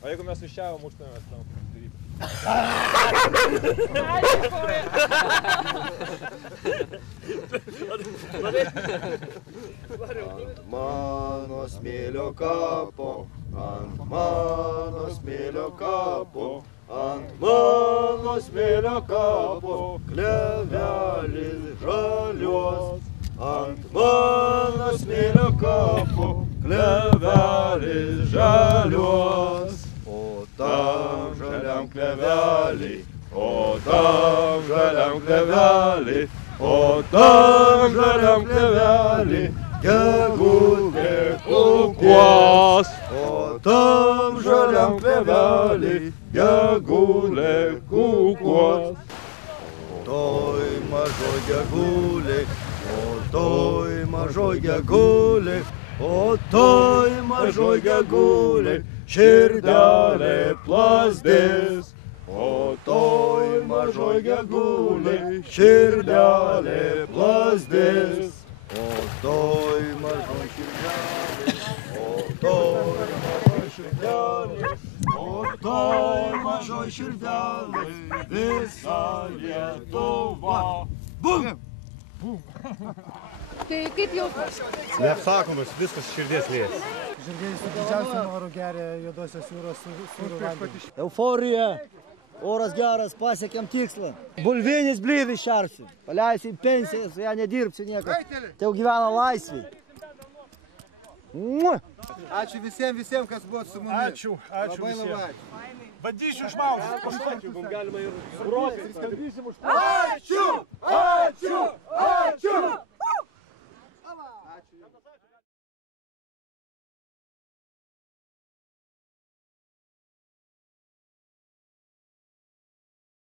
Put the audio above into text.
O jeigu mes iš čia muštumėmės, tam daryti? Ant mano smėlio kapo, ant mano smėlio kapo, ant mano smėlio kapo, klevelis žalios. Ant mano smėlio kapo, klevelis žalios. O tam žaliam klevelį, o tam žaliam klevelį, o tam žaliam klevelį, gegutė kukuos. O tam žaliam klevelį, gegulė kukuos. Toj mažoj gegulė, o toj mažoj gegulė, o toj mažoj gegulė, širdelė plazdės. O toj mažoj gegulė, širdelė plazdės. O toj mažoj širdelė, o toj mažoj širdelė, o toj mažoj širdelė, visa Lietuva. Bum! Tai kaip jausmas? Neapsakomas, viskas širdies lies. Žirgai su didžiausiu noru geria Juodosios jūros sūrų vandenį. Euforija, oras geras, pasiekėm tikslą. Bulvinis blydį šarsim, paleisim pensiją, su ją nedirbsiu nieko. Tai jau gyvena laisviai. Ačiū visiems, kas buvo su mumis. Ačiū visiems. Bandysiu išmausti. Ačiū, mums galima ir groti. Ačiū! Ačiū! Ačiū!